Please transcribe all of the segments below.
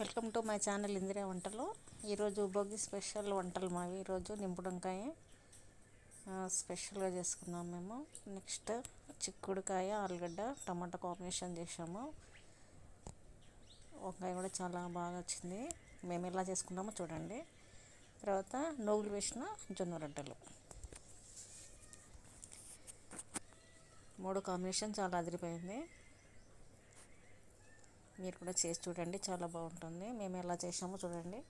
Welcome to my channel Indira వంటలు. ఈరోజు Bhogi special వంటలు మావి. ఈరోజు నింపుడు వంకాయ స్పెషల్గా చేసుకున్నాం మేము. నెక్స్ట్ చిక్కుడుకాయ, ఆలుగడ్డ, టమాటా కాంబినేషన్ చేసాము. వంకాయ కూడా చాలా బాగా వచ్చింది. మేము ఎలా చేసుకున్నామో చూడండి. తర్వాత నువ్వులు వేసిన జొన్న రొట్టెలు, 3 కాంబినేషన్ చాలా అదిరిపోయింది. మీరు కూడా చేసి చూడండి, చాలా బాగుంటుంది. మేము ఎలా చేసామో చూడండి.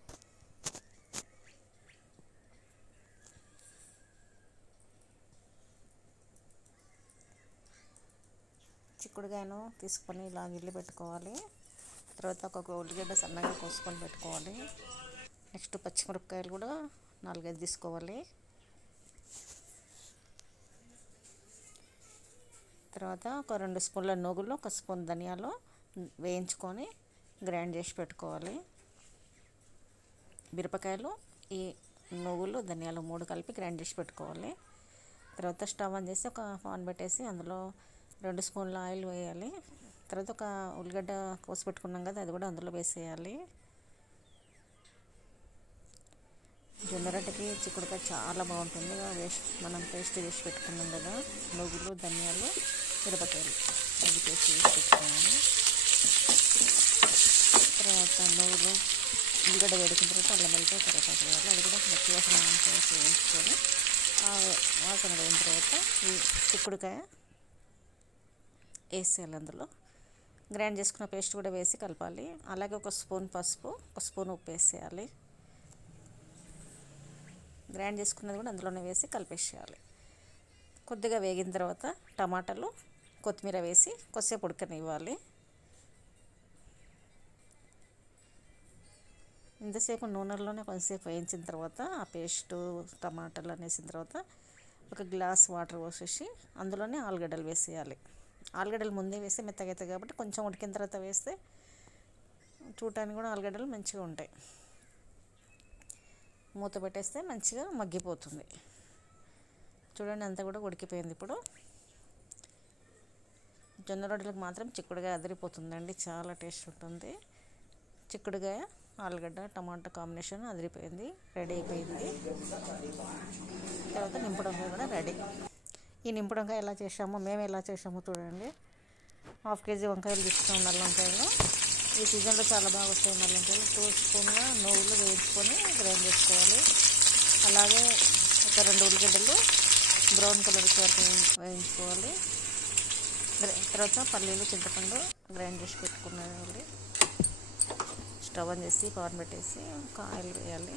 చిక్కుడుకాయను తీసుకొని ఇలా గిల్లి పెట్టుకోవాలి. తర్వాత ఒక ఉల్లిగడ్డ సన్నగా కోసుకొని పెట్టుకోవాలి. నెక్స్ట్ పచ్చిమిరపకాయలు కూడా 4-5 తీసుకోవాలి. తర్వాత ఒక 2 స్పూన్ల నువ్వులు, 1 స్పూన్ ధనియాలు వేయించుకొని గ్రైండ్ చేసి పెట్టుకోవాలి. మిరపకాయలు, ఈ నువ్వులు, ధనియాలు 3 కలిపి గ్రైండ్ చేసి పెట్టుకోవాలి. తర్వాత స్టవ్ ఆన్ చేసి ఒక పాన్ పెట్టేసి అందులో 2 స్పూన్ల ఆయిల్ వేయాలి. తర్వాత ఒక ఉల్లిగడ్డ కోసి పెట్టుకున్నాం కదా, అది కూడా అందులో వేసేయాలి. జొన్న రొట్టెకి చిక్కుడుకాయ చాలా బాగుంటుంది. మనం పేస్ట్ చేసి పెట్టుకున్నాం కదా, నువ్వులు, ధనియాలు, మిరపకాయలు అది పేస్ట్ చేసి పెట్టుకున్నాము. తర్వాత నువ్వులు, ఉల్లిగడ్డ వేడుకున్న తర్వాత అల్లం వెల్లిపాయ కరివేపాకు వేయాలి. అది కూడా పచ్చి వాసన వేయించుకొని ఆ వాసన వేయిన తర్వాత ఈ చిక్కుడుకాయ వేసేయాలి. అందులో గ్రైండ్ చేసుకున్న పేస్ట్ కూడా వేసి కలపాలి. అలాగే 1 స్పూన్ పసుపు, 1 స్పూన్ ఉప్పు వేసేయాలి. గ్రైండ్ చేసుకున్నది కూడా అందులోనే వేసి కలిపేసేయాలి. కొద్దిగా వేగిన తర్వాత టమాటాలు, కొత్తిమీర వేసి కొద్దిసేపు ఉడకనివ్వాలి. ఇంతసేపు నూనెలోనే కొంచెంసేపు వేయించిన తర్వాత ఆ పేస్టు, టమాటాలు వేసిన తర్వాత 1 గ్లాస్ వాటర్ పోసేసి అందులోనే ఆలుగడ్డలు వేసేయాలి. ఆలుగడ్డలు ముందే వేస్తే మెత్తగా అవుతాయి కాబట్టి కొంచెం ఉడికిన తర్వాత వేస్తే చూడటానికి కూడా ఆలుగడ్డలు మంచిగా ఉంటాయి. మూత పెట్టేస్తే మంచిగా మగ్గిపోతుంది. చూడండి, అంతా కూడా ఉడికిపోయింది. ఇప్పుడు జొన్న రొట్టెలకు మాత్రం చిక్కుడుకాయ అదిరిపోతుందండి, చాలా టేస్ట్ ఉంటుంది. చిక్కుడుకాయ, ఆలుగడ్డ, టమాటా కాంబినేషన్ అదిరిపోయింది, రెడీ అయిపోయింది. తర్వాత నింపుడు వంకాయ కూడా రెడీ. ఈ నింపుడు వంకాయ ఎలా చేసామో, మేము ఎలా చేసామో చూడండి. 1/2 కేజీ వంకాయలు తీసుకున్నాం, నల్ల వంకాయలు. ఈ సీజన్లో చాలా బాగా వస్తాయి నల్ల వంకాయలు. 2 స్పూన్ల నువ్వులు వేయించుకొని గ్రైండ్ చేసుకోవాలి. అలాగే ఒక 2 ఉల్లిగడ్డలు బ్రౌన్ కలర్ వరకు వేయించుకోవాలి. తర్వాత పల్లీలు, చింతపండు గ్రైండ్ చేసి పెట్టుకునేది. స్టవ్ ఆన్ చేసి పాన్ పెట్టేసి ఒక ఆయిల్ వేయాలి.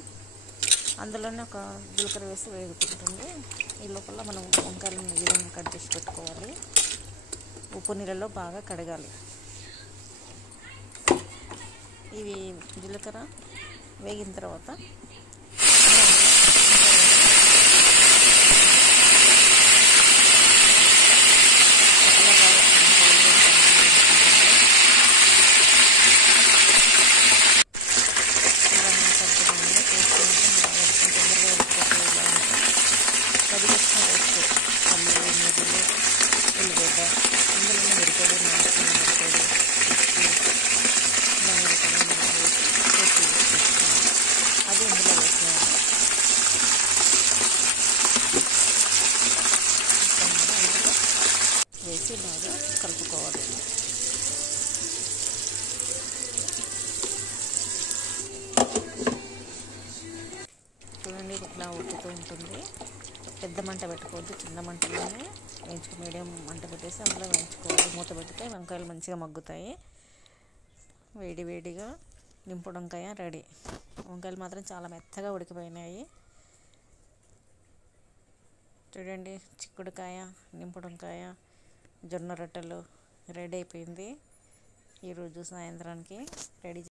అందులోనే ఒక జీలకర్ర వేసి వేగుతుంటుంది. ఈ లోపల మనం వంకాయలను ఈ విధంగా కట్ చేసి పెట్టుకోవాలి. ఉప్పు నీళ్ళలో బాగా కడగాలి. ఇవి జీలకర్ర వేగిన తర్వాత ఉల్లిగడ్డ, ఇందులోనే మిరపొడి, అది ఇందులో వేసేయాలి. వేసి బాగా కలుపుకోవాలి. చూడండి, ఇట్లా ఉడుకుతూ ఉంటుంది. పెద్ద మంట పెట్టుకోవద్దు, చిన్న మంటలోనే మీడియం మంట పెట్టేసి అందులో వేయించుకోవాలి. మూత పెడితే వంకాయలు మంచిగా మగ్గుతాయి. వేడి వేడిగా నింపుడు వంకాయ రెడీ. వంకాయలు మాత్రం చాలా మెత్తగా ఉడికిపోయినాయి. చూడండి, చిక్కుడుకాయ, నింపుడు వంకాయ, జొన్న రొట్టెలు రెడీ అయిపోయింది. ఈరోజు సాయంత్రానికి రెడీ